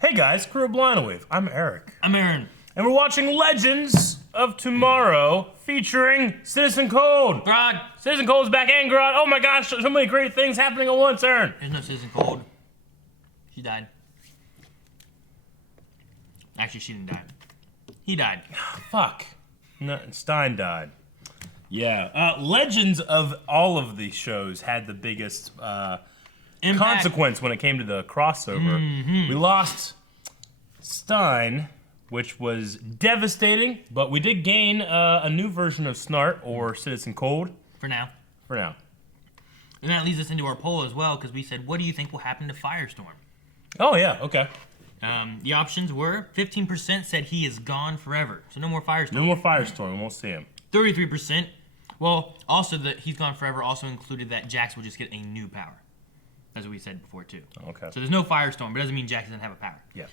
Hey guys, Crew of Blind Wave. I'm Eric. I'm Aaron. And we're watching Legends of Tomorrow featuring Citizen Cold. Grodd. Citizen Cold's back and Grodd. Oh my gosh, so many great things happening at once, Aaron. There's no Citizen Cold. She died. Actually, she didn't die. He died. Fuck. No, Stein died. Yeah. Legends of all of these shows had the biggest consequence when it came to the crossover. We lost Stein, which was devastating, but we did gain a new version of Snart, or Citizen Cold. For now. For now. And that leads us into our poll as well, because we said, what do you think will happen to Firestorm? Oh, yeah, okay. The options were 15% said he is gone forever, so no more Firestorm. No more Firestorm, we won't see him. 33%, well, also that he's gone forever also included that Jax will just get a new power. That's what we said before, too. Okay. So there's no Firestorm, but it doesn't mean Jax doesn't have a power. Yeah.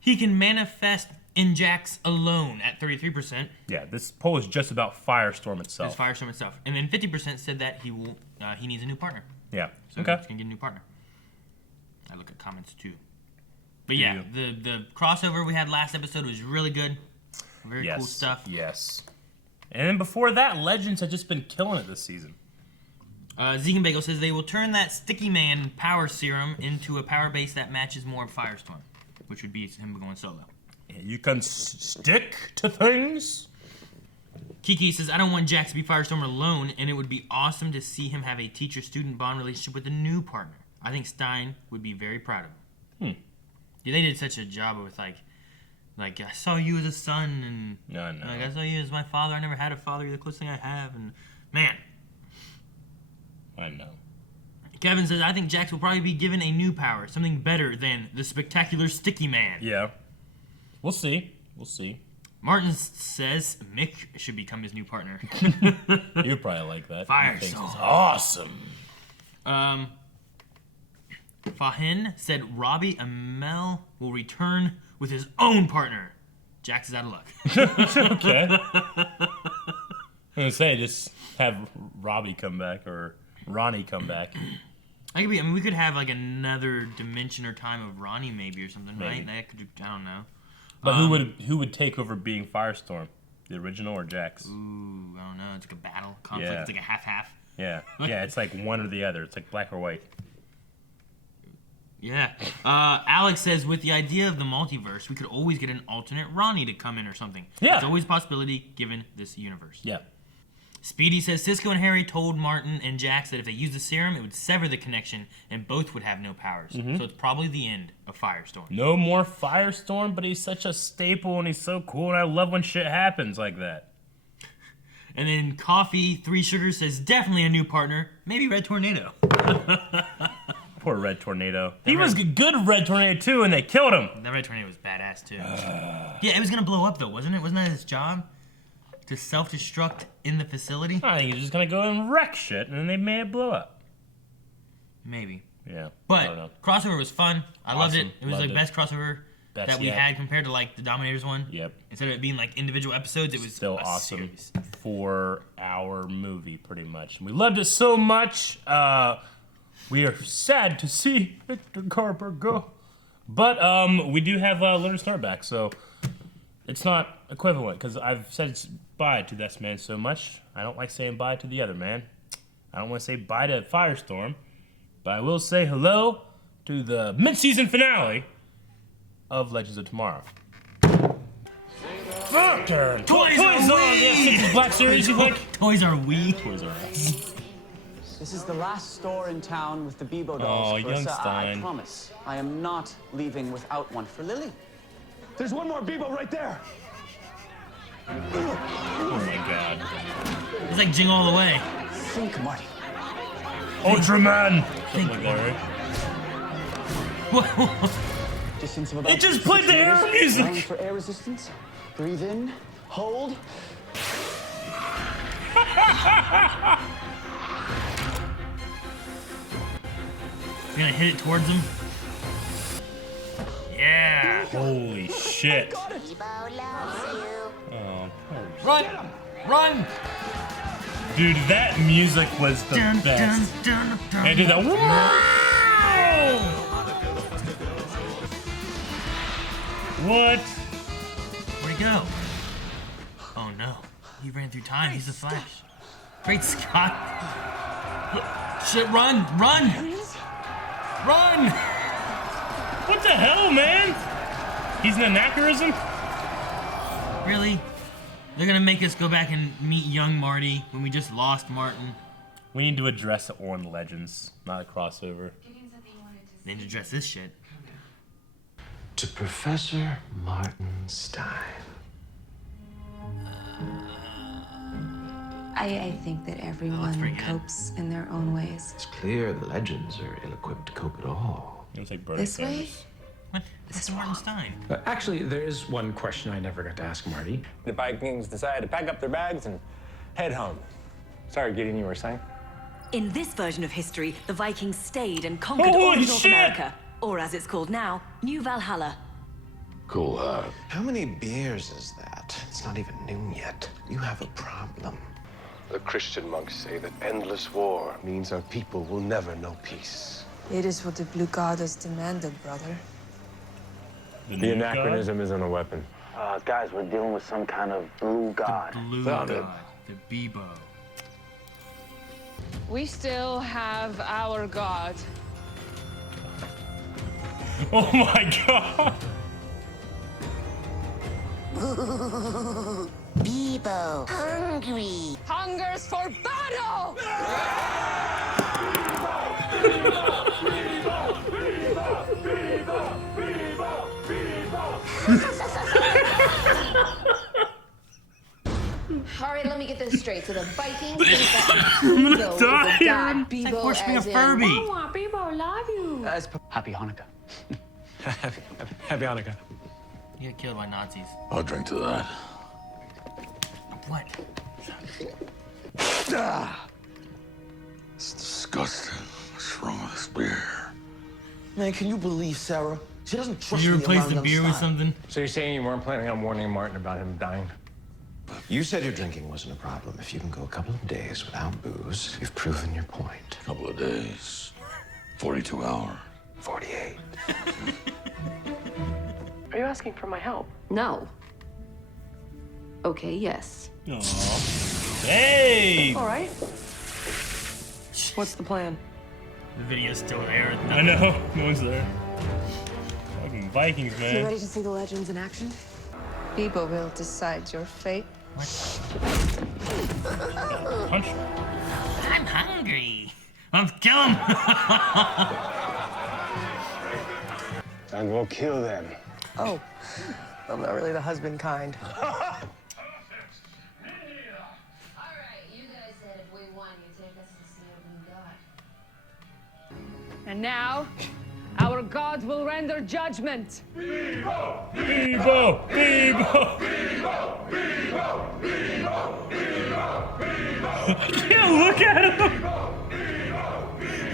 He can manifest in Jax alone at 33%. Yeah, this poll is just about Firestorm itself. It's Firestorm itself. And then 50% said that he needs a new partner. Yeah. So okay. He's going to get a new partner. I look at comments, too. But yeah, the crossover we had last episode was really good. Very cool stuff. Yes. And then before that, Legends had just been killing it this season. Zeke and Bagel says they will turn that Sticky Man power serum into a power base that matches more of Firestorm, which would be him going solo. Yeah, you can stick to things. Kiki says, I don't want Jax to be Firestorm alone, and it would be awesome to see him have a teacher-student bond relationship with a new partner. I think Stein would be very proud of him. Yeah, they did such a job with like I saw you as a son, and like I saw you as my father. I never had a father. You're the closest thing I have, and man. I know. Kevin says, I think Jax will probably be given a new power, something better than the spectacular Sticky Man. Yeah. We'll see. We'll see. Martin says Mick should become his new partner. You'd probably like that. Firestorm. Awesome. Fahin said Robbie Amell will return with his own partner. Jax is out of luck. Okay. I'm going to say, just have Robbie come back, or Ronnie come back. We could have like another dimension or time of Ronnie maybe or something, right? That could, I don't know. But who would take over being Firestorm? The original or Jax? Ooh, I don't know. It's like a battle conflict. Yeah. It's like a half-half. Yeah. Yeah, it's like one or the other. It's like black or white. Yeah. Alex says, with the idea of the multiverse, we could always get an alternate Ronnie to come in or something. Yeah. It's always a possibility given this universe. Yeah. Speedy says, Cisco and Harry told Martin and Jax that if they used the serum, it would sever the connection and both would have no powers. So it's probably the end of Firestorm. No more Firestorm, but he's such a staple and he's so cool, and I love when shit happens like that. And then Coffee 3 Sugars says, definitely a new partner. Maybe Red Tornado. Poor Red Tornado. He was good Red Tornado too, and they killed him. That Red Tornado was badass too. Yeah, it was gonna blow up though, wasn't it? Wasn't that his job? To self-destruct in the facility? I think he's just gonna go and wreck shit, and then they made it blow up. Maybe. Yeah. But crossover was fun. I loved it. It was Loved the best crossover that we had compared to like the Dominators one. Yep. Instead of it being like individual episodes, it was still a awesome. series. 4-hour movie, pretty much. We loved it so much. We are sad to see Victor Garber go, but we do have Leonard Snart back, so it's not equivalent because I've said bye to this man so much. I don't like saying bye to the other man. I don't want to say bye to Firestorm, but I will say hello to the mid-season finale of Legends of Tomorrow. Toys are we! Black Series, you think? Toys are we? Toys are us. This is the last store in town with the Beebo dolls. Oh, young Clarissa. Stein. I promise, I am not leaving without one for Lily. There's one more Beebo right there. Oh my god. It's like Jingle All the Way. Think, Marty. Ultraman! Something like that, right? Distance of about It just played the air music! Round for air resistance. Breathe in. Hold. You're gonna hit it towards him. Yeah. Holy shit. Beebo loves you. Oh, poor Run! Run! dude, that music was the best. And did that. Whoa! What? Where'd he go? Oh no. He ran through time. He's the Flash. Great Scott. Shit, run! Run! Run! What the hell, man? He's an anachronism? Really? They're gonna make us go back and meet young Marty when we just lost Martin. We need to address the Orin Legends, not a crossover. They need to address this shit. To Professor Martin Stein. I think that everyone pretty good. copes in their own ways. It's clear the legends are ill-equipped to cope at all. It was like Bernie This way? Sanders. What? This is Martin Stein. Actually, there is one question I never got to ask Marty. The Vikings decided to pack up their bags and head home. Sorry, Gideon, you were saying? In this version of history, the Vikings stayed and conquered Holy all of North shit! America, or as it's called now, New Valhalla. Cool, How many beers is that? It's not even noon yet. You have a problem. The Christian monks say that endless war means our people will never know peace. It is what the Blue Goddess demanded, brother. The new anachronism isn't a weapon. Guys, we're dealing with some kind of blue god. Blue Found God. it. The Beebo. We still have our god. God. Oh my god! Beebo, hungry. Hungers for battle! All right, let me get this straight. So the Vikings think that Beebo is a god. It's like Beebo worshiping a as in, Furby. "Oh, Beebo, love you." Happy Hanukkah. Happy Hanukkah. You got killed by Nazis. I'll drink to that. What? It's disgusting. What's wrong with this beer? Man, can you believe Sarah? She doesn't trust You me replace around the young beer with Stein. something? So you're saying you weren't planning on warning Martin about him dying? You said your drinking wasn't a problem. If you can go a couple of days without booze, you've proven your point. Couple of days. 42 hours. 48. Are you asking for my help? No. Okay, yes. Aw. Hey! All right. What's the plan? The video's still there. I know, no one's there. Fucking Vikings, You man. ready to see the legends in action? Beebo will decide your fate. Punch. I'm hungry. Let's kill him. And we'll kill them. Oh, I'm not really the husband kind. All right, you guys said if we won, you'd take us to see a blue god. And now, our god will render judgment. Beebo! Beebo! I can't look at him!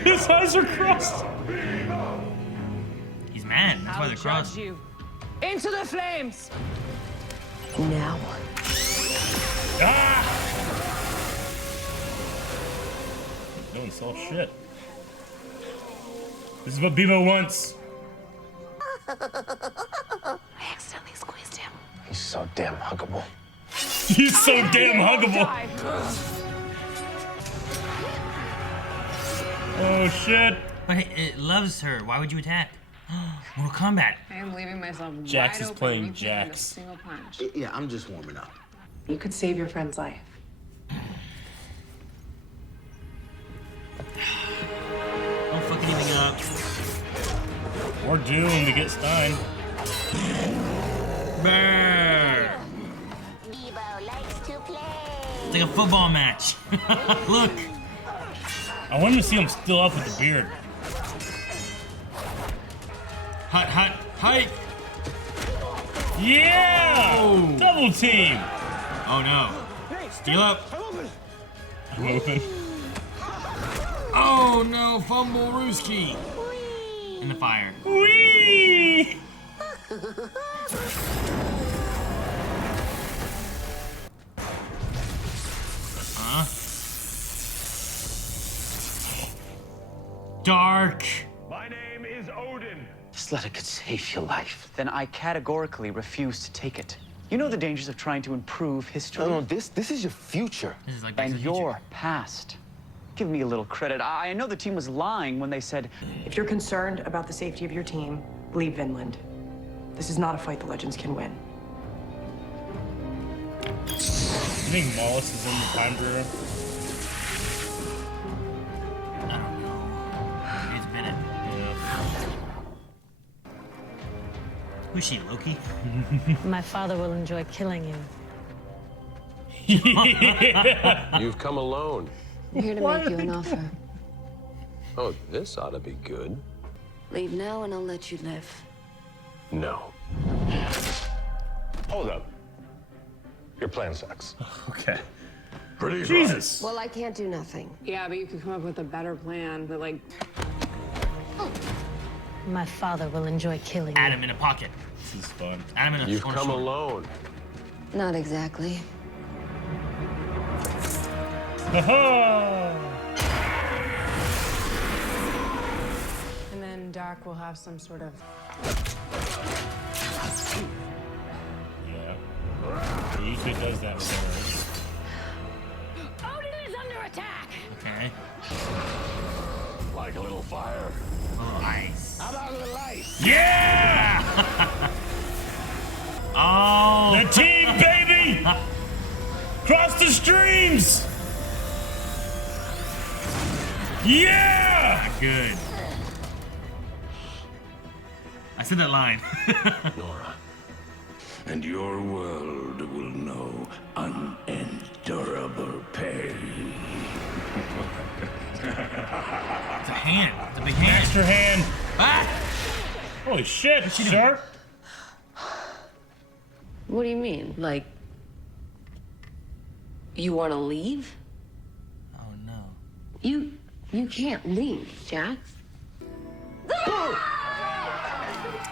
His eyes are crossed. He's mad. That's why I'll they're judge crossed. you. Into the flames! Now. Ah! No one saw shit. This is what Beebo wants. I accidentally squeezed him. He's so damn huggable. He's so damn huggable. Die. Oh shit. But it loves her. Why would you attack? Mortal Kombat. I am leaving myself Jax wide is open. playing You can't hit a Jax. single punch. Yeah, I'm just warming up. You could save your friend's life. Don't fuck anything up. We're doomed to get Stein. Brrr. Beebo likes to play. It's like a football match. Look. I wanted to see him still up with the beard. Hut, hut, hut. Yeah! Oh. Double team! Oh no. Steal up. I'm open. Oh no, fumble Rooski. In the fire. Whee! Huh? Dark. My name is Odin. This letter could save your life. Then I categorically refuse to take it. You know the dangers of trying to improve history. No, this is your future. This is like And your past. Give me a little credit. I know the team was lying when they said... If you're concerned about the safety of your team, leave Vinland. This is not a fight the Legends can win. You think Mollis is in the time bureau? I don't know. It's Bennett. Who's she, Loki? My father will enjoy killing you. You've come alone. I'm here to make you an offer. Oh, this ought to be good. Leave now and I'll let you live. No. Hold up. Your plan sucks. Okay. Pretty Jesus. Well, I can't do nothing. Yeah, but you could come up with a better plan that, like... My father will enjoy killing you. Adam in a pocket. This is fun. Adam in a You've come alone. Not exactly. And then Doc will have some sort of... Yeah. He usually does that with Odin is under attack! Okay. Like a little fire. Oh, ice. How about a little ice? Yeah! Oh! The team, baby! Cross the streams! Yeah! Not good. I said that line. Nora. And your world will know unendurable pain. It's a hand. It's a big hand. Extra hand. Ah! Holy shit, sir. What do you mean? Like, you want to leave? Oh no. You can't leave, Jax.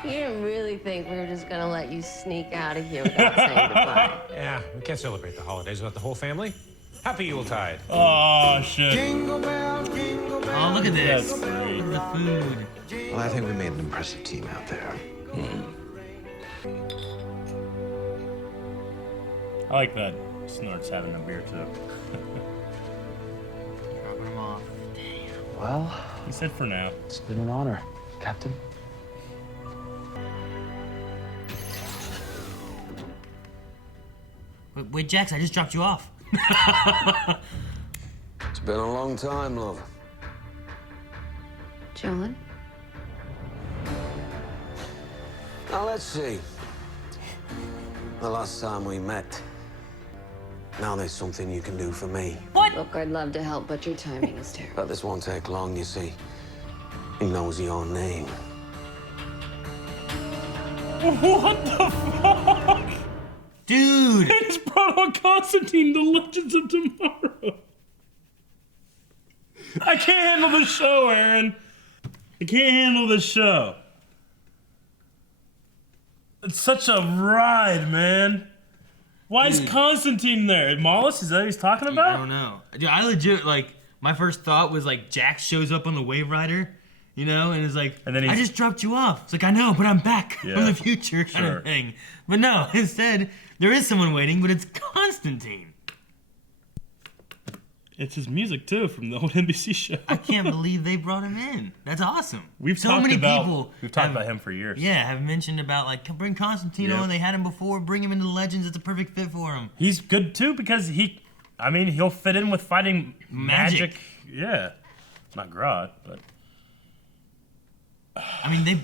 You didn't really think we were just gonna let you sneak out of here without saying goodbye. Yeah, we can't celebrate the holidays without the whole family. Happy Yuletide. Oh shit. Oh, look at this. That's great. The food. Well, I think we made an impressive team out there. I like that Snort's having a beer too. Dropping him off. Well, He said for now. it's been an honor, Captain. Wait, Jax, I just dropped you off. It's been a long time, love. John? Now let's see. The last time we met. Now there's something you can do for me. What? Look, I'd love to help, but your timing is terrible. But this won't take long, you see. He knows your name. What the fuck? Dude! They just brought on Constantine, the Legends of Tomorrow. I can't handle the show, Aaron. I can't handle the show. It's such a ride, man. Why is Constantine there? Mollis, is that what he's talking about? I don't know. Dude, I legit, like, my first thought was, like, Jax shows up on the Wave Rider, you know, and is like, And then I just dropped you off. It's like, I know, but I'm back from the future kind sure. of thing. But no, instead, there is someone waiting, but it's Constantine. It's his music, too, from the old NBC show. I can't believe they brought him in. That's awesome. We've so talked many about, people We've talked about him for years. Yeah, have mentioned about, like, bring Constantine on. They had him before. Bring him into the Legends. It's a perfect fit for him. He's good, too, because he'll fit in with fighting magic. Yeah. Not Grodd, but... I mean,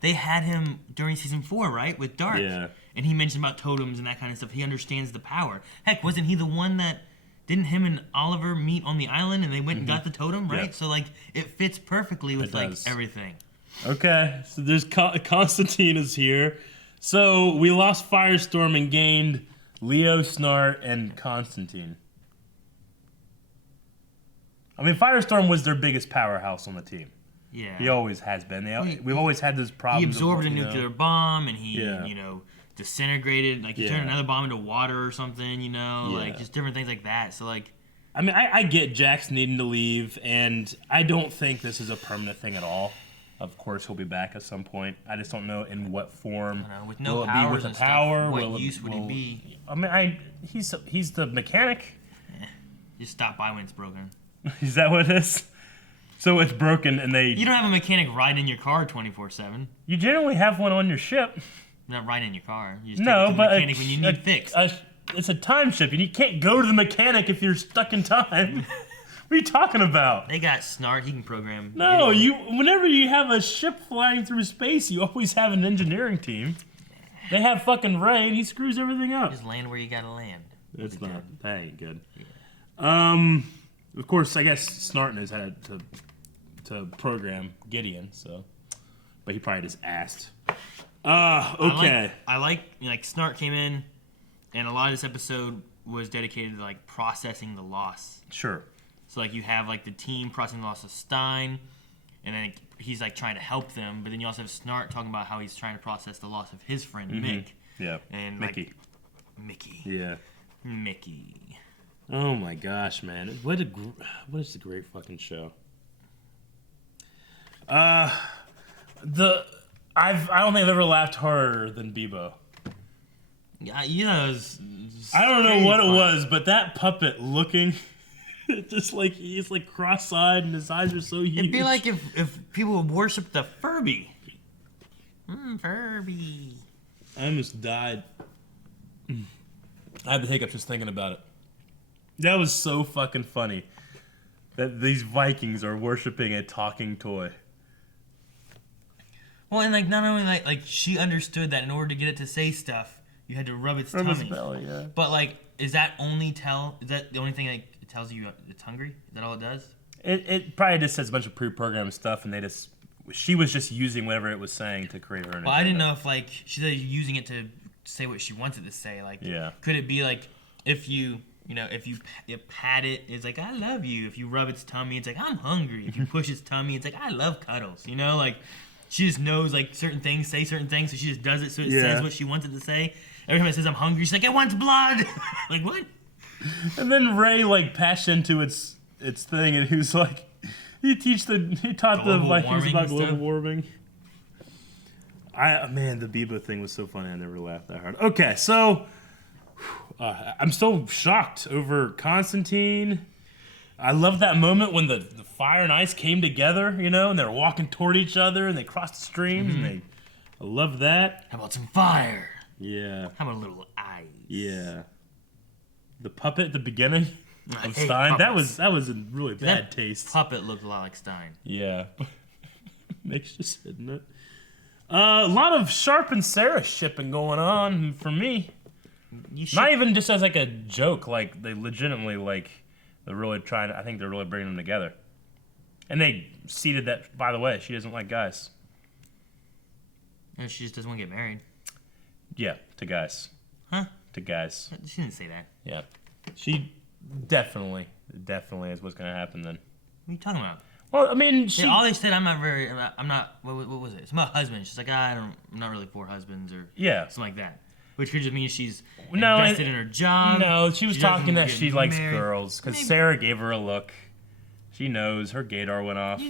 they had him during season 4, right, with Dark. Yeah. And he mentioned about totems and that kind of stuff. He understands the power. Heck, wasn't he the one that didn't him and Oliver meet on the island and they went and got the totem, right? Yeah. So like it fits perfectly with like everything. Okay, so there's Constantine is here. So we lost Firestorm and gained Leo, Snart, and Constantine. I mean, Firestorm was their biggest powerhouse on the team. Yeah. He always has been. We've always had those problems. He absorbed a you know. nuclear bomb and he, you know, disintegrated. Like he turned another bomb into water or something, you know, like just different things like that. So like, I mean, I get Jax needing to leave, and I don't think this is a permanent thing at all. Of course, he'll be back at some point. I just don't know in what form. I don't know. With no will it be powers with a and power? stuff, what use would he be? I mean, he's the mechanic. Just stop by when it's broken. Is that what it is? So it's broken, and they. You don't have a mechanic riding in your car 24/7. You generally have one on your ship. Not riding in your car. You just take No, it to the but mechanic when you need fixed. It's a time ship, and you can't go to the mechanic if you're stuck in time. What are you talking about? They got Snart. He can program. No, whenever you have a ship flying through space, you always have an engineering team. They have fucking Ray, and he screws everything up. Just land where you gotta land. That's not. That ain't good. Yeah. Of course, I guess Snart knows how to program Gideon, so. But he probably just asked. Okay. I like Snart came in, and a lot of this episode was dedicated to like processing the loss. Sure. So like you have like the team processing the loss of Stein, and then he's like trying to help them. But then you also have Snart talking about how he's trying to process the loss of his friend Mick. Yeah. And Mickey. Mickey. Yeah. Mickey. Oh my gosh, man! What is a great fucking show. I don't think I've ever laughed harder than Beebo. Yeah, you know, I don't know what it was, but that puppet looking, just like he's like cross-eyed and his eyes are so huge. It'd be like if people would worship the Furby. Furby. I almost died. I had the hiccups just thinking about it. That was so fucking funny. That these Vikings are worshiping a talking toy. Well, and like not only like she understood that in order to get it to say stuff, you had to rub its tummy. Its belly, yeah. But like, is that the only thing like it tells you it's hungry? Is that all it does? It probably just says a bunch of pre-programmed stuff, and she was just using whatever it was saying to create her. Well, I didn't know if like she's using it to say what she wants it to say. Like, yeah. Could it be like if you pat it, it's like I love you. If you rub its tummy, it's like I'm hungry. If you push its tummy, it's like I love cuddles. You know, like she just knows like certain things say certain things, so she just does it so it says what she wants it to say. Every time it says I'm hungry, she's like, it wants blood. Like what? And then Ray like passed into its thing, and he was like, he taught the Vikings about global warming. Man, the Beebo thing was so funny. I never laughed that hard. Okay, so I'm still shocked over Constantine. I love that moment when the fire and ice came together, you know, and they're walking toward each other, and they crossed the streams, and I love that. How about some fire? Yeah. How about a little ice? Yeah. The puppet at the beginning of Stein, that was a really bad taste. Puppet looked a lot like Stein. Yeah. Makes you sit in it. A lot of Sharp and Sarah shipping going on for me. Not even just as like a joke, like they legitimately like they're really trying to, I think they're really bringing them together. And they seeded that, by the way, she doesn't like guys. No, she just doesn't want to get married. Yeah, to guys. Huh? To guys. She didn't say that. Yeah. She definitely is what's going to happen then. What are you talking about? Well, I mean, all they said, I'm not, what was it? It's about husbands. She's like, I'm not really for husbands or something like that. Which could just mean she's invested in her job. No, she was talking that she likes girls because Sarah gave her a look. She knows her gaydar went off.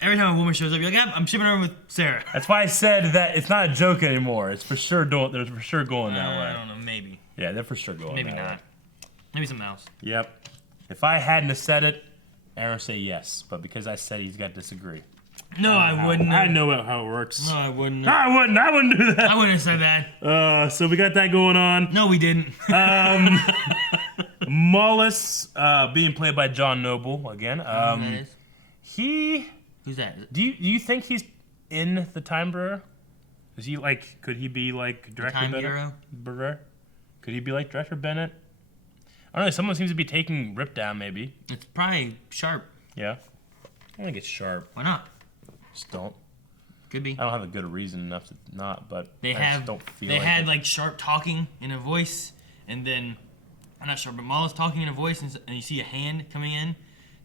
Every time a woman shows up, you're like, I'm shipping her with Sarah. That's why I said that it's not a joke anymore. It's for sure they're for sure going that way. I don't know, maybe. Yeah, they're for sure going maybe that way. Maybe not. Maybe something else. Yep. If I hadn't have said it, Aaron would say yes. But because I said he's got to disagree. No, I wouldn't. I know how it works. No, I wouldn't. I wouldn't do that. I wouldn't have said that. So we got that going on. No, we didn't. Mullis, being played by John Noble again. Who's that? Do you think he's in the Time Bureau? Is he like? Could he be like Director Bennett? Could he be like Director Bennett? I don't know. Someone seems to be taking Rip down. Maybe it's probably Sharp. Yeah, I think it's Sharp. Why not? Just don't. Could be. I don't have a good reason enough to not, but they had like Sharp talking in a voice, and then I'm not sure, but Mullis talking in a voice, and you see a hand coming in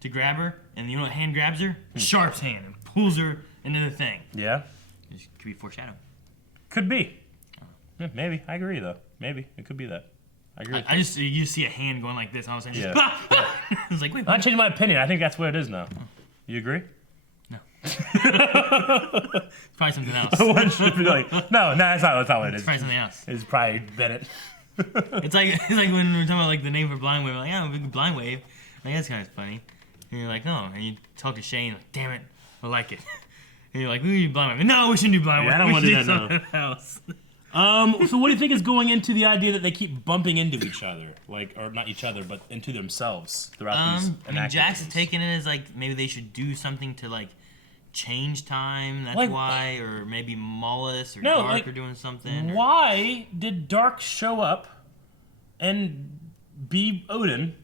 to grab her, and you know what hand grabs her? Sharp's hand, and pulls her into the thing. Yeah. It could be foreshadowing. Could be. Yeah, maybe. I agree though. Maybe it could be that. I agree. You just see a hand going like this, and all of a sudden, I was like, wait. I'm not changing my opinion. I think that's what it is now. You agree? No. Probably something else. One should be like, no, that's not what it is. It's probably something else. It's probably Bennett. It's like when we were talking about like the name for Blind Wave. Like, yeah, big Blind Wave. Like that's kind of funny. And you're like, oh, and you talk to Shane, like, damn it, I like it. And you're like, we need Blind Wave. No, we shouldn't do Blind Wave. I don't want to do that something now. else. So what do you think is going into the idea that they keep bumping into each other, like, or not each other, but into themselves throughout these? I mean, Jax is taking it as like maybe they should do something to like change time. That's why, or maybe Mullis or Dark are doing something. Why did Dark show up and be Odin?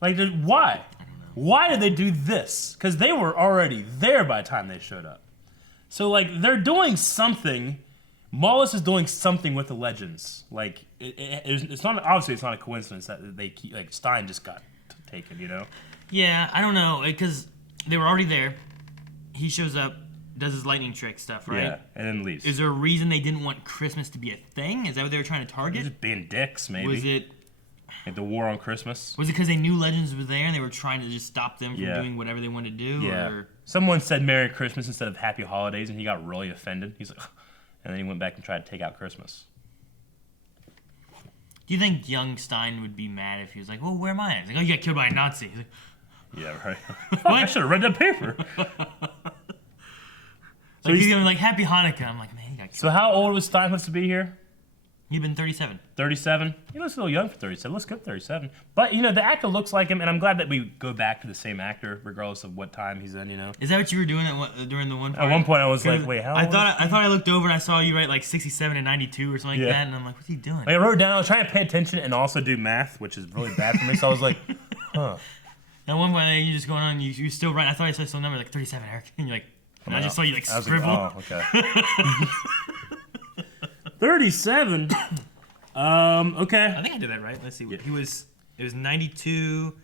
Like, why? I don't know. Why did they do this? Because they were already there by the time they showed up. So like they're doing something. Mullis is doing something with the legends. Like it's not obviously it's not a coincidence that they keep like Stein just got taken. You know? Yeah, I don't know because they were already there. He shows up, does his lightning trick stuff, right? Yeah, and then leaves. Is there a reason they didn't want Christmas to be a thing? Is that what they were trying to target? Just being dicks, maybe. Was it like the war on Christmas? Was it because they knew Legends was there and they were trying to just stop them from doing whatever they wanted to do? Yeah. Or? Someone said Merry Christmas instead of Happy Holidays, and he got really offended. He's like, and then he went back and tried to take out Christmas. Do you think young Stein would be mad if he was like, well, where am I? He's like, oh, you got killed by a Nazi. He's like, yeah, right. I should have read that paper. So he's gonna be like, Happy Hanukkah. I'm like, man, he got killed. So how old was Stein supposed to be here? He'd been 37. 37? He looks a little young for 37. Looks good 37. But, you know, the actor looks like him, and I'm glad that we go back to the same actor, regardless of what time he's in, you know? Is that what you were doing during the one part? At one point, I was like, wait, how old I thought I looked over and I saw you write like 67 and 92 or something like that, and I'm like, what's he doing? Like, I wrote it down. I was trying to pay attention and also do math, which is really bad for me, so I was like, huh. At one point, you just going on, you still write. I thought I saw some number like 37, Eric. And you're like, and I just saw you like scribble. Like, oh, okay. 37? Okay. I think I did that right. Let's see. Yeah. It was 92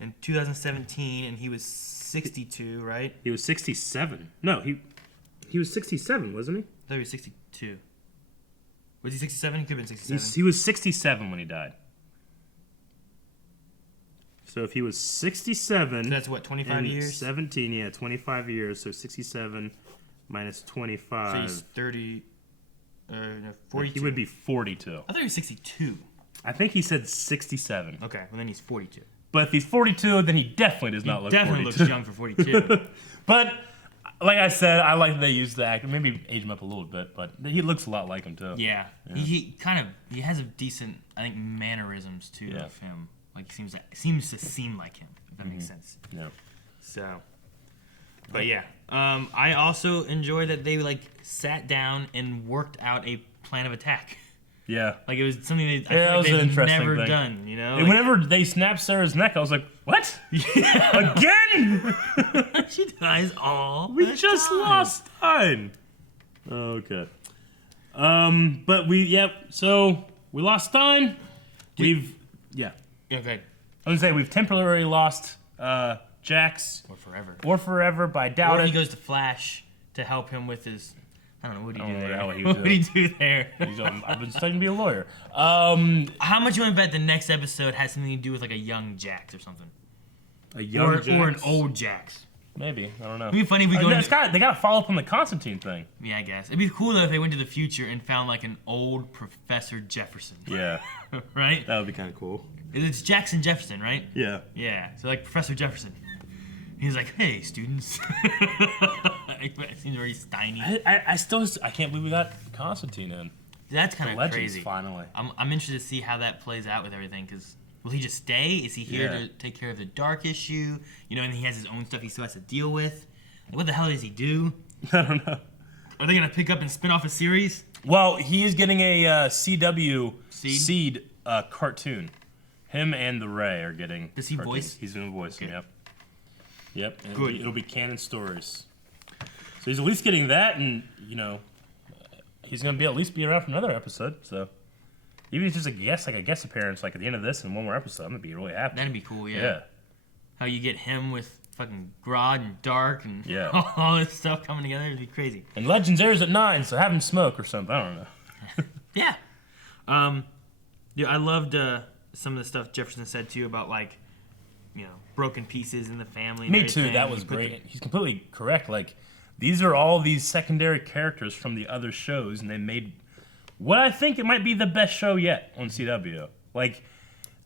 in 2017, and he was 62, right? He was 67. No, he was 67, wasn't he? I thought he was 62. Was he 67? He could have been 67. He was 67 when he died. So if he was 67... So that's what, 25 years? 17, yeah, 25 years. So 67 minus 25... So he's 30... no, 42. He would be 42. I thought he was 62. I think he said 67. Okay, well then he's 42. But if he's 42, then he definitely does not look 42. He definitely looks young for 42. But, like I said, I like that they used the actor. Maybe age him up a little bit, but he looks a lot like him, too. Yeah. He has a decent, I think, mannerisms, too, of him. Like, he seems to seem like him, if that makes sense. Yeah. So, but yeah. I also enjoy that they, like, sat down and worked out a plan of attack. Yeah. Like, it was something I feel like they've never done, you know? And whenever they snapped Sarah's neck, I was like, what? Yeah. Again? She dies all We just lost Stein. Okay. But so we lost Stein. Okay. I was gonna say we've temporarily lost Jax. Or forever. But I doubt or it. he goes to Flash to help him with his... I don't know, what do you do there? What do you do there? I've been studying to be a lawyer. How much you want to bet the next episode has something to do with like a young Jax or something? A young Jax? Or an old Jax. Maybe. I don't know. It'd be funny if we go... They got to follow up on the Constantine thing. Yeah, I guess. It'd be cool, though, if they went to the future and found, like, an old Professor Jefferson. Yeah. Right? That would be kind of cool. It's Jackson Jefferson, right? Yeah. Yeah. So, like, Professor Jefferson. He's like, hey, students. It seems very Steiny. I can't believe we got Constantine in. That's kind of crazy. Finally. I'm interested to see how that plays out with everything, because... Will he just stay? Is he here to take care of the Dark issue? You know, and he has his own stuff he still has to deal with. Like, what the hell does he do? I don't know. Are they going to pick up and spin off a series? Well, he is getting a CW Seed cartoon. Him and the Ray are getting... Does he voice? He's going to voice him, yep. Yep. And Good. It'll be canon stories. So he's at least getting that, and, you know, he's going to at least be around for another episode, so... Even if it's just a guest appearance, like at the end of this and one more episode, I'm gonna be really happy. That'd be cool, yeah. How you get him with fucking Grodd and Dark and all this stuff coming together, it'd be crazy. And Legends airs at 9, so have him smoke or something. I don't know. Yeah. I loved some of the stuff Jefferson said too about like, you know, broken pieces in the family. And Me everything. too. That was great. He's completely correct. Like these are all these secondary characters from the other shows, and they made what I think it might be the best show yet on CW. Like,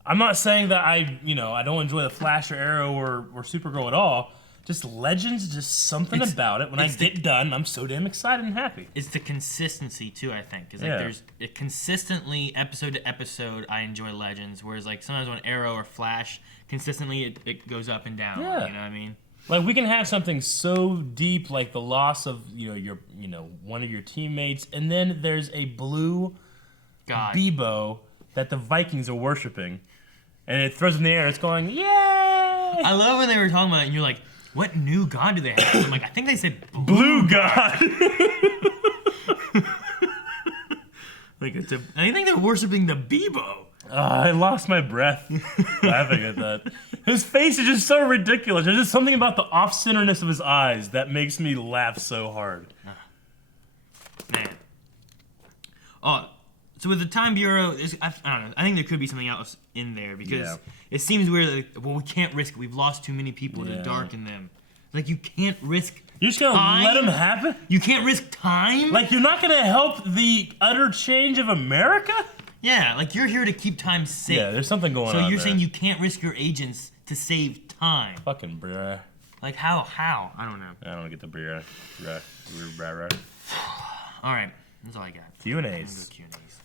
I'm not saying that I don't enjoy the Flash or Arrow or Supergirl at all. Just Legends, just something about it. When I get done, I'm so damn excited and happy. It's the consistency too, I think. Cause like there's consistently episode to episode, I enjoy Legends. Whereas like sometimes on Arrow or Flash, consistently it goes up and down. Yeah. You know what I mean? Like we can have something so deep, like the loss of your one of your teammates, and then there's a blue Beebo that the Vikings are worshiping, and it throws in the air. It's going, yay! I love when they were talking about it, and you're like, what new god do they have? I'm like, I think they said blue god. Like I think they're worshiping the Beebo. I lost my breath laughing at that. His face is just so ridiculous. There's just something about the off-centerness of his eyes that makes me laugh so hard. Man. Oh, so with the Time Bureau, I don't know. I think there could be something else in there because it seems weird that, we can't risk it. We've lost too many people to darken them. Like, you can't risk You're just gonna let them happen? You can't risk time? Like, you're not gonna help the utter change of America? Yeah, like you're here to keep time safe. Yeah, there's something going on. So you're there. saying you can't risk your agents to save time. Fucking bruh. Like how? I don't know. I don't get the bruh. Alright, that's all I got. Q&As.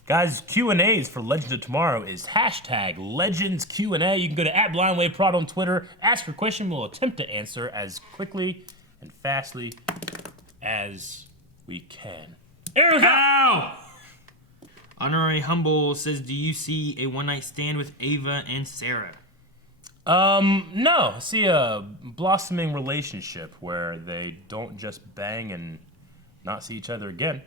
Guys, Q&As for Legends of Tomorrow is hashtag Legends Q&A. You can go to @BlindWayProd on Twitter. Ask your question. We'll attempt to answer as quickly and fastly as we can. Ow! Honorary Humble says, do you see a one-night stand with Ava and Sarah? No. I see a blossoming relationship where they don't just bang and not see each other again.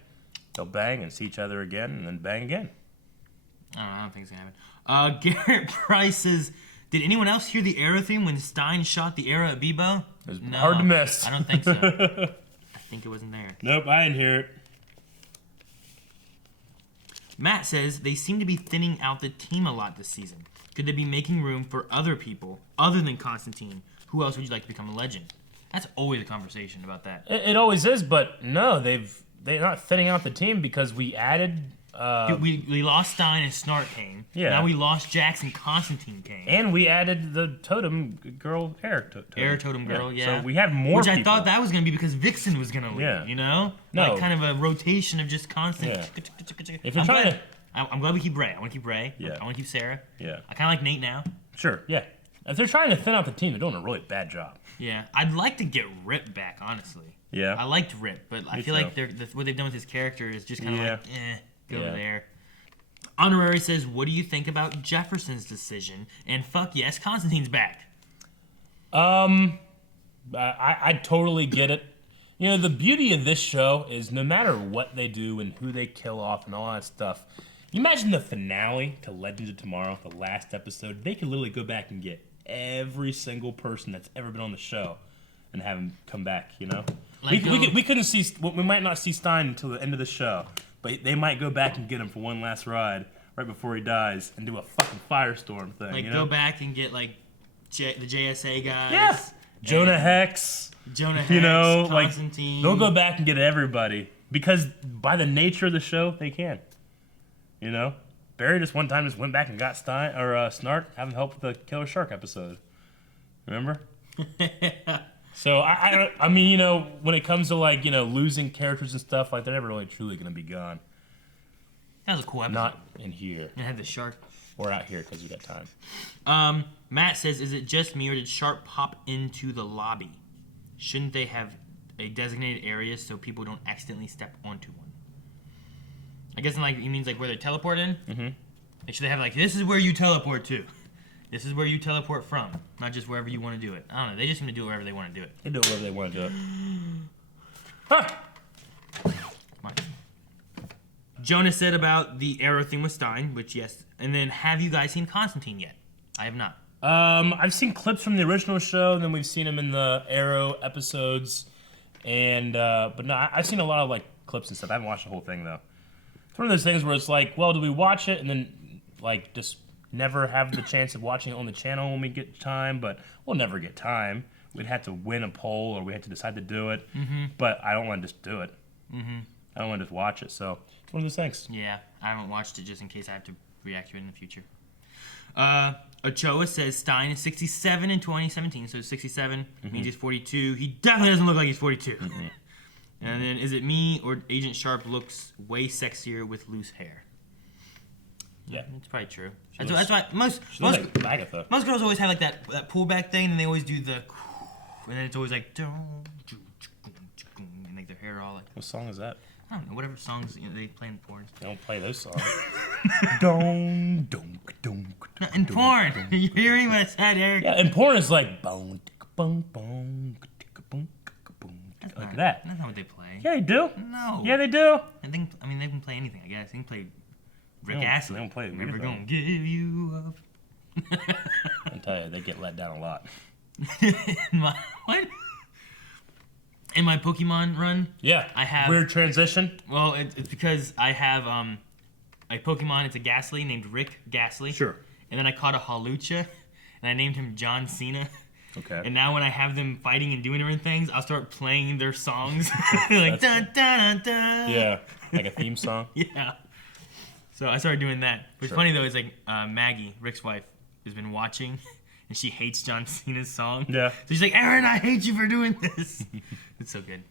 They'll bang and see each other again and then bang again. I don't think it's gonna happen. Garrett Price says, did anyone else hear the arrow theme when Stein shot the arrow at Beebo? It was hard to miss. I don't think so. I think it wasn't there. Nope, I didn't hear it. Matt says, they seem to be thinning out the team a lot this season. Could they be making room for other people other than Constantine? Who else would you like to become a legend? That's always a conversation about that. It always is, but no, they're not thinning out the team because we added... we lost Stein and Snart came. Yeah. Now we lost Jax and Constantine came. And we added the totem girl, Air Totem girl, yeah. So we have more Which people. I thought that was going to be because Vixen was going to leave, you know? No. Like kind of a rotation of just constant... Yeah. If you're trying to... I'm glad we keep Ray. I want to keep Ray. Yeah. I want to keep Sarah. Yeah. I kind of like Nate now. Sure, yeah. If they're trying to thin out the team, they're doing a really bad job. Yeah. I'd like to get Rip back, honestly. Yeah. I liked Rip, but I feel like what they've done with his character is just kind of like, go there. Honorary says, what do you think about Jefferson's decision? And fuck yes, Constantine's back. I totally get it. You know, the beauty of this show is no matter what they do and who they kill off and all that stuff, you imagine the finale to Legends of Tomorrow, the last episode, they could literally go back and get every single person that's ever been on the show and have them come back, you know? Like, we couldn't see, we might not see Stein until the end of the show, but they might go back and get him for one last ride right before he dies and do a fucking firestorm thing, Like, you know? go back and get, like, the JSA guys. Yeah. Jonah Hex. You know, Constantine. like, they'll go back and get everybody because by the nature of the show, they can. You know? Barry just one time just went back and got Stein or Snart having help with the Killer Shark episode. Remember? So I mean, you know, when it comes to like, you know, losing characters and stuff, like they're never really truly gonna be gone. That was a cool episode. Not in here. It had the shark. Or out here because we got time. Matt says, is it just me or did Sharp pop into the lobby? Shouldn't they have a designated area so people don't accidentally step onto one? I guess like he means like where they teleport in. Mm-hmm. Like, should they have like, this is where you teleport to. This is where you teleport from. Not just wherever you want to do it. I don't know. They just seem to do it wherever they want to do it. They do it wherever they want to do it. Huh. Come on. Jonah said about the arrow thing with Stein, which yes. And then, have you guys seen Constantine yet? I have not. I've seen clips from the original show, and then we've seen him in the Arrow episodes, and but no, I've seen a lot of like clips and stuff. I haven't watched the whole thing though. It's one of those things where it's like, well, do we watch it and then like just never have the chance of watching it on the channel when we get time? But we'll never get time. we'd have to win a poll or we had to decide to do it. Mm-hmm. But I don't want to just do it. Mm-hmm. I don't want to just watch it. So it's one of those things. Yeah, I haven't watched it just in case I have to react to it in the future. Ochoa says Stein is 67 in 2017, so 67 means he's 42. He definitely doesn't look like he's 42. And then, is it me or Agent Sharp looks way sexier with loose hair? Yeah, it's probably true. That's why most like Agatha. Most girls always have like that pullback thing, and they always do the, and then it's always like, and like their hair all like. What song is that? I don't know. Whatever songs they play in porn. They don't play those songs. Dong, dunk, dunk. No, in porn, you hearing what I said, Eric? Yeah, in porn it's like bong, bong, bong, boom, boom, like that. That's not what they play. Yeah, they do. No. Yeah, they do. I mean, they can play anything. I guess they can play Rick They Astley. don't play Never anything. gonna give you up. I tell you, they get let down a lot. What? In my Pokemon run, Yeah, I have weird transition. Well, it's because I have a Pokemon. It's a Ghastly named Rick Ghastly. Sure. And then I caught a Hawlucha, and I named him John Cena. Okay. And now when I have them fighting and doing different things, I'll start playing their songs like dun dun dun. Yeah, like a theme song. Yeah. So I started doing that. What's Sure. funny though is like Maggie, Rick's wife, has been watching, and she hates John Cena's song. Yeah. So she's like, Aaron, I hate you for doing this. It's so good.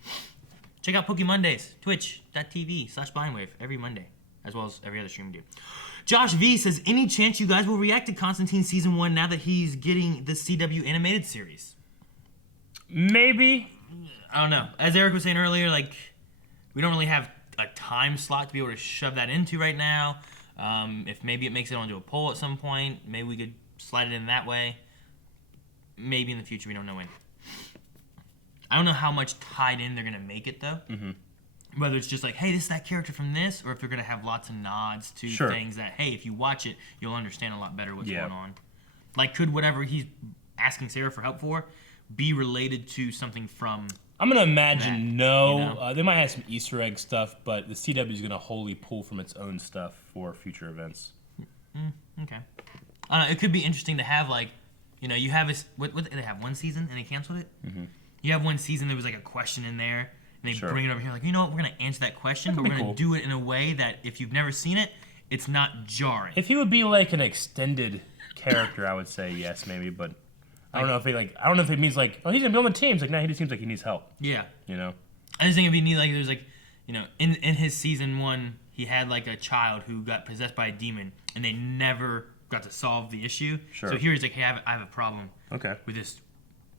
Check out Poke Mondays, twitch.tv/blindwave every Monday, as well as every other stream we do. Josh V says, any chance you guys will react to Constantine Season 1 now that he's getting the CW animated series? Maybe. I don't know. As Eric was saying earlier, like, we don't really have a time slot to be able to shove that into right now. If maybe it makes it onto a poll at some point, maybe we could slide it in that way. Maybe in the future, we don't know when. I don't know how much tied in they're going to make it, though. Mm-hmm. Whether it's just like, hey, this is that character from this, or if they're going to have lots of nods to Sure. things that, hey, if you watch it, you'll understand a lot better what's Yeah. going on. Like, could whatever he's asking Sarah for help for be related to something from... I'm going to imagine no. you know? They might have some Easter egg stuff, but the CW is going to wholly pull from its own stuff for future events. Okay. It could be interesting to have, like, you know, you have this... What did they have? One season and they canceled it? Mm-hmm. You have one season, there was, like, a question in there, and they Sure. bring it over here, like, you know what, we're going to answer that question, but we're going to do it in a way that if you've never seen it, it's not jarring. If he would be like an extended character, I would say yes, maybe, but I don't know if he I don't know if it means like, oh, he's gonna be on the team. It's like, no, he just seems like he needs help. Yeah. You know. I just think it'd be neat, like, there's like, you know, in his season 1, he had like a child who got possessed by a demon, and they never got to solve the issue. Sure. So here he's like, hey, I have a problem Okay. with this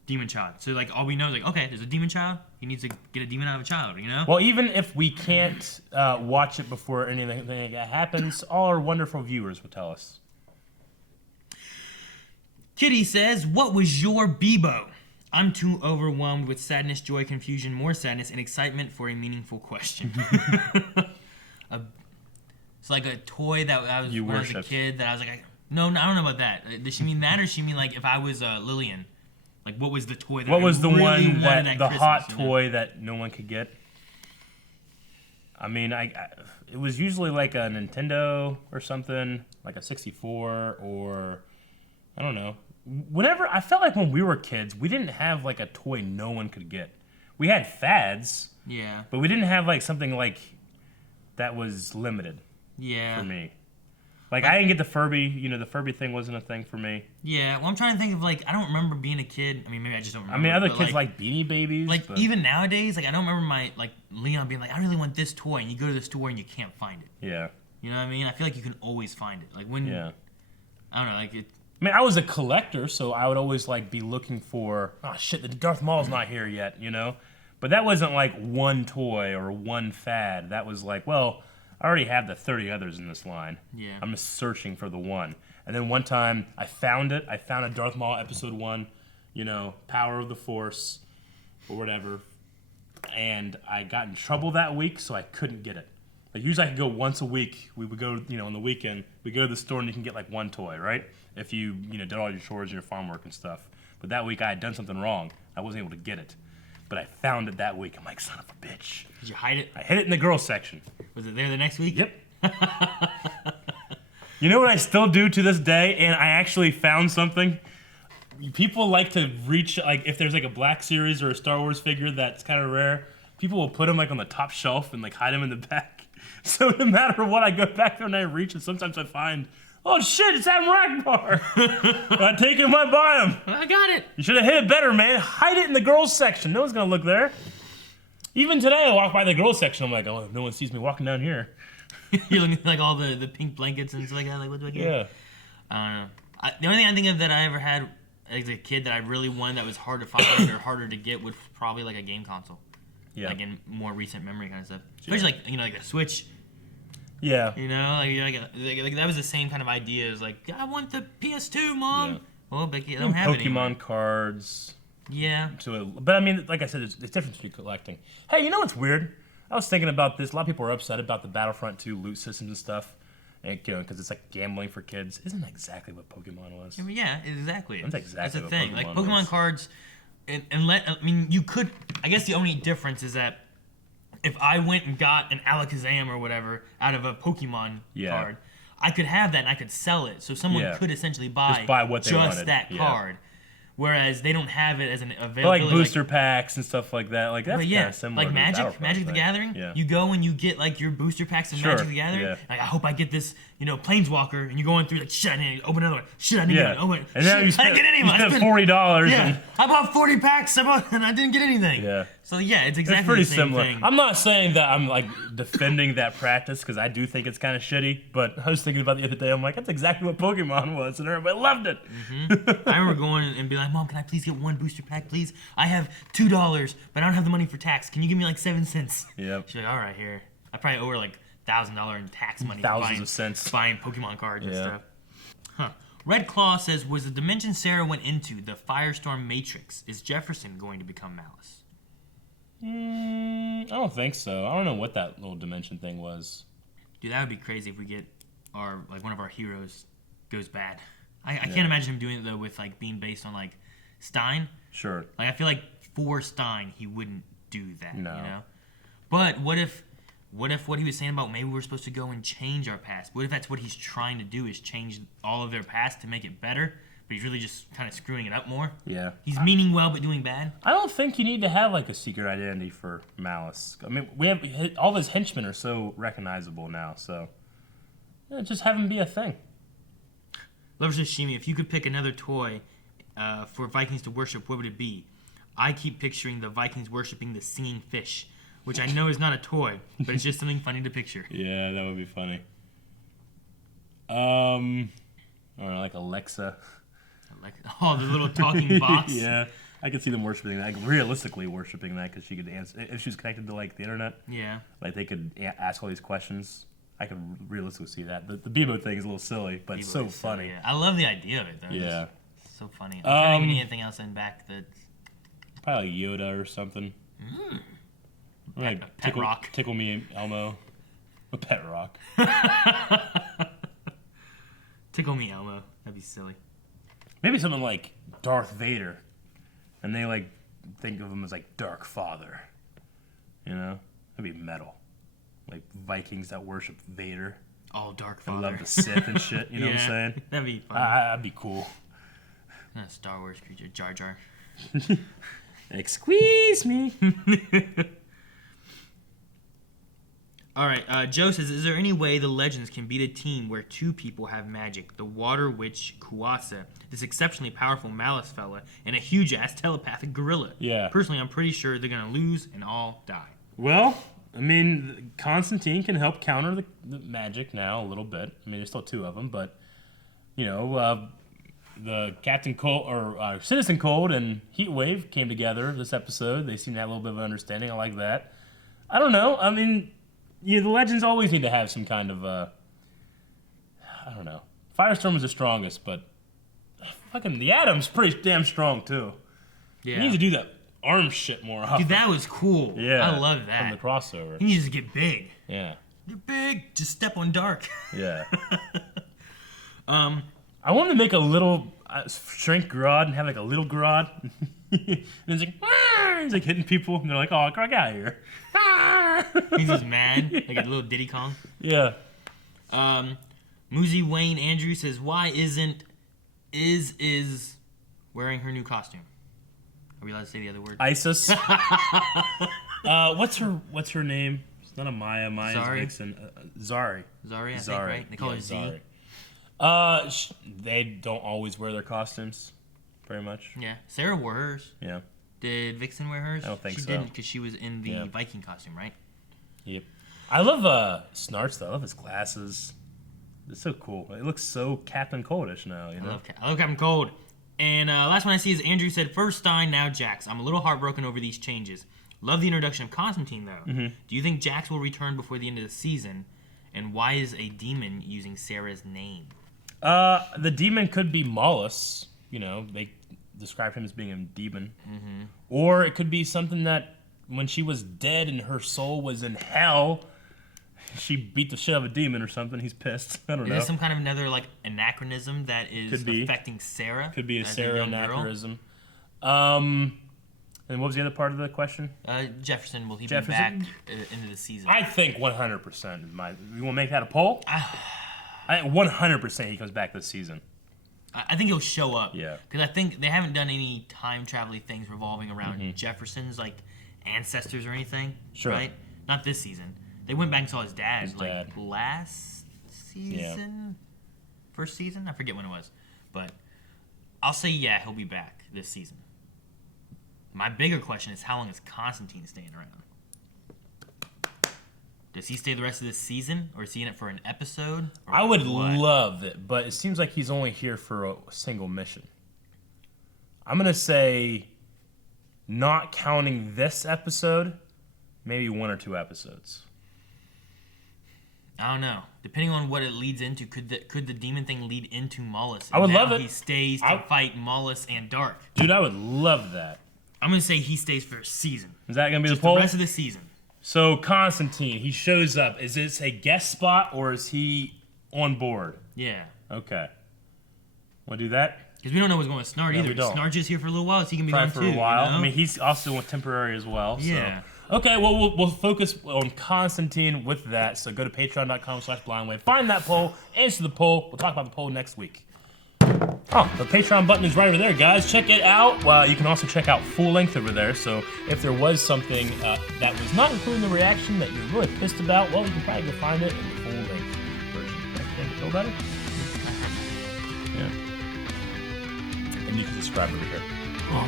demon child. So like, all we know is like, okay, there's a demon child. He needs to get a demon out of a child, you know? Well, even if we can't watch it before anything like that happens, all our wonderful viewers will tell us. Kitty says, what was your Beebo? I'm too overwhelmed with sadness, joy, confusion, more sadness, and excitement for a meaningful question. It's like a toy that I was when I was a kid that I was like, no, I don't know about that. Does she mean that, or does she mean like if I was Lillian? Like, what was the toy that What I was the really one wanted that at the Christmas, hot you know? toy that no one could get? I mean, it was usually like a Nintendo or something, like a 64 or I don't know. Whenever I felt like when we were kids, we didn't have like a toy no one could get. We had fads, Yeah. but we didn't have like something like that was limited. Yeah. For me. Like, I didn't get the Furby. You know, the Furby thing wasn't a thing for me. Yeah, well, I'm trying to think of, like, I don't remember being a kid. I mean, maybe I just don't remember. I mean, other but, kids like Beanie Babies. Like, but even nowadays, like, I don't remember my, like, Leon being like, I really want this toy, and you go to the store and you can't find it. Yeah. You know what I mean? I feel like you can always find it. Like, when... Yeah. I don't know, like, it... I mean, I was a collector, so I would always, like, be looking for, oh, shit, the Darth Maul's not here yet, you know? But that wasn't, like, one toy or one fad. That was like, well... I already have the 30 others in this line. Yeah. I'm just searching for the one. And then one time, I found it. I found a Darth Maul Episode 1, you know, Power of the Force, or whatever. And I got in trouble that week, so I couldn't get it. Like, usually I could go once a week. We would go, you know, on the weekend. We go to the store and you can get, like, one toy, right? If you, you know, did all your chores and your farm work and stuff. But that week I had done something wrong. I wasn't able to get it. But I found it that week. I'm like, son of a bitch. Did you hide it? I hid it in the girls section. Was it there the next week? Yep. You know what I still do to this day? And I actually found something. people like to reach, like, if there's like a Black Series or a Star Wars figure that's kind of rare, people will put them like on the top shelf and like hide them in the back. So no matter what, I go back there and I reach, and sometimes I find, oh shit, it's Adam Ragnar. I take him, I buy him. I got it. You should have hit it better, man. Hide it in the girls section. No one's gonna look there. Even today, I walk by the girls section. I'm like, oh, no one sees me walking down here. You're looking at like all the pink blankets and stuff like that. Like, what do I get? Yeah. The only thing I think of that I ever had as a kid that I really wanted that was hard to find or harder to get was probably like a game console. Yeah. Like in more recent memory kind of stuff. Especially like, you know, like a Switch. Yeah. You know, like that was the same kind of idea as like, I want the PS2, Mom. Yeah. Well, Becky, I don't have it anymore. Pokemon cards. Yeah. But I mean, like I said, it's different between collecting. Hey, you know what's weird? I was thinking about this. A lot of people are upset about the Battlefront 2 loot systems and stuff. And, you know, because it's like gambling for kids. Isn't that exactly what Pokemon was? Yeah, exactly. That's exactly the thing. Pokemon like Pokemon was. cards, I mean, you could. I guess the only difference is that if I went and got an Alakazam or whatever out of a Pokemon card, I could have that and I could sell it. So someone could essentially buy what they just wanted. that card. Whereas they don't have it as an availability. Like booster packs and stuff like that. Like that's kind of similar. Like to Magic the Gathering. Yeah. You go and you get like your booster packs of Magic the Gathering. Yeah. Like I hope I get this, you know, Planeswalker, and you're going through like shit. I need to open another one. Shit, I need to open it. And now you I didn't get any of them. You spent $40. Yeah, I bought 40 packs. And I didn't get anything. Yeah. So yeah, it's exactly It's pretty the same similar. thing. I'm not saying that I'm like defending that practice because I do think it's kind of shitty. But I was thinking about the other day. I'm like, that's exactly what Pokemon was, and everybody loved it. Mm-hmm. I remember going and be like, Mom, can I please get one booster pack, please? I have $2, but I don't have the money for tax. Can you give me like 7 cents? Yep. She's like, all right, here. I probably owe her like $1,000 in tax money Thousands of cents buying Pokemon cards and stuff. Huh. Red Claw says, was the dimension Sarah went into the Firestorm Matrix? Is Jefferson going to become Malice? I don't think so. I don't know what that little dimension thing was. Dude, that would be crazy if we get one of our heroes goes bad. I can't imagine him doing it though with like being based on like Stein. Sure. Like I feel like for Stein he wouldn't do that. No. You know. But what if what he was saying about maybe we're supposed to go and change our past? What if that's what he's trying to do is change all of their past to make it better? But he's really just kind of screwing it up more. Yeah. He's meaning well but doing bad. I don't think you need to have like a secret identity for Malice. I mean, we have all his henchmen are so recognizable now, so just have him be a thing. Lover Sashimi, if you could pick another toy for Vikings to worship, what would it be? I keep picturing the Vikings worshiping the singing fish, which I know is not a toy, but it's just something funny to picture. Yeah, that would be funny. I don't know, like Alexa. Oh, the little talking box. Yeah, I could see them worshiping that, like, realistically worshiping that, because she could answer if she was connected to like the internet. Yeah, like they could ask all these questions. I could realistically see that. The Beebo thing is a little silly, but it's so funny. Yeah. I love the idea of it though. Yeah, it's so funny. I'm trying to think of anything else in back that. Probably like Yoda or something. Like Pet Rock. Tickle me, Elmo. A Pet Rock. Tickle me, Elmo. That'd be silly. Maybe something like Darth Vader, and they like think of him as like Dark Father. You know, that'd be metal. Like Vikings that worship Vader. Oh, Dark Father. And love the Sith and shit. You know what I'm saying? That'd be fun. That'd be cool. A Star Wars creature, Jar Jar. Like, squeeze me. All right, Joe says, is there any way the Legends can beat a team where 2 people have magic? The Water Witch Kuasa, this exceptionally powerful Malice fella, and a huge-ass telepathic gorilla. Yeah. Personally, I'm pretty sure they're going to lose and all die. Well, I mean, Constantine can help counter the magic now a little bit. I mean, there's still 2 of them, but, you know, the Captain Cold, or Citizen Cold and Heatwave came together this episode. They seem to have a little bit of an understanding. I like that. I don't know. I mean, the Legends always need to have some kind of, I don't know. Firestorm is the strongest, but fucking the Atom's pretty damn strong, too. Yeah. You need to do that arm shit more often. Dude, that was cool. Yeah. I love that. From the crossover. He needs to get big. Yeah. Get big. Just step on dark. Yeah. I want to make a little shrink Grodd and have like a little Grodd. And it's like, he's like hitting people, and they're like, oh, get out of here. He's just mad, like a little Diddy Kong. Yeah. Muzi Wayne Andrews says, why isn't wearing her new costume. Are we allowed to say the other word? Isis. What's her name? It's not Amaya. Maya's Zari? Vixen. Zari. Zari, I think, right? They call her Z. Zari. They don't always wear their costumes, pretty much. Yeah. Sarah wore hers. Yeah. Did Vixen wear hers? I don't think she so. She didn't, because she was in the Viking costume, right? Yep. I love Snarts, though. I love his glasses. It's so cool. It looks so Captain Coldish now, you know? I love Captain Cold. And last one I see is Andrew said, first Stein, now Jax. I'm a little heartbroken over these changes. Love the introduction of Constantine, though. Mm-hmm. Do you think Jax will return before the end of the season? And why is a demon using Sarah's name? The demon could be Mollis. You know, they described him as being a demon. Mm-hmm. Or it could be something that when she was dead and her soul was in hell, she beat the shit out of a demon or something. He's pissed. I don't know. Is this some kind of another like anachronism that is affecting Sarah? Could be a Sarah anachronism. And what was the other part of the question? Jefferson, will he be back into the season? I think 100%. You want to make that a poll? 100% he comes back this season. I think he'll show up. Yeah. Because I think they haven't done any time travel things revolving around Jefferson's like ancestors or anything. Sure. Right? Not this season. They went back and saw his dad last season? First season? I forget when it was. But I'll say, yeah, he'll be back this season. My bigger question is, how long is Constantine staying around? Does he stay the rest of this season? Or is he in it for an episode? I would love it, but it seems like he's only here for a single mission. I'm going to say, not counting this episode, maybe 1 or 2 episodes. I don't know. Depending on what it leads into, could the demon thing lead into Mollis? I would love it. He stays to fight Mollis and Dark. Dude, I would love that. I'm going to say he stays for a season. Is that going to be Just the poll? the rest of the season. So, Constantine, he shows up. Is this a guest spot or is he on board? Yeah. Okay. Want to do that? Because we don't know what's going with Snart either. Snart's just here for a little while, so he can be Probably gone for too. a while. You know? I mean, he's also temporary as well. Yeah. So. Okay, well, we'll focus on Constantine with that. So go to patreon.com/blindwave. Find that poll. Answer the poll. We'll talk about the poll next week. Oh, the Patreon button is right over there, guys. Check it out. Well, you can also check out full length over there. So if there was something that was not included in the reaction that you're really pissed about, well, you can probably go find it in the full length version. Make it feel better? Yeah. And you can subscribe over here. Oh.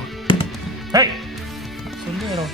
Hey! So little.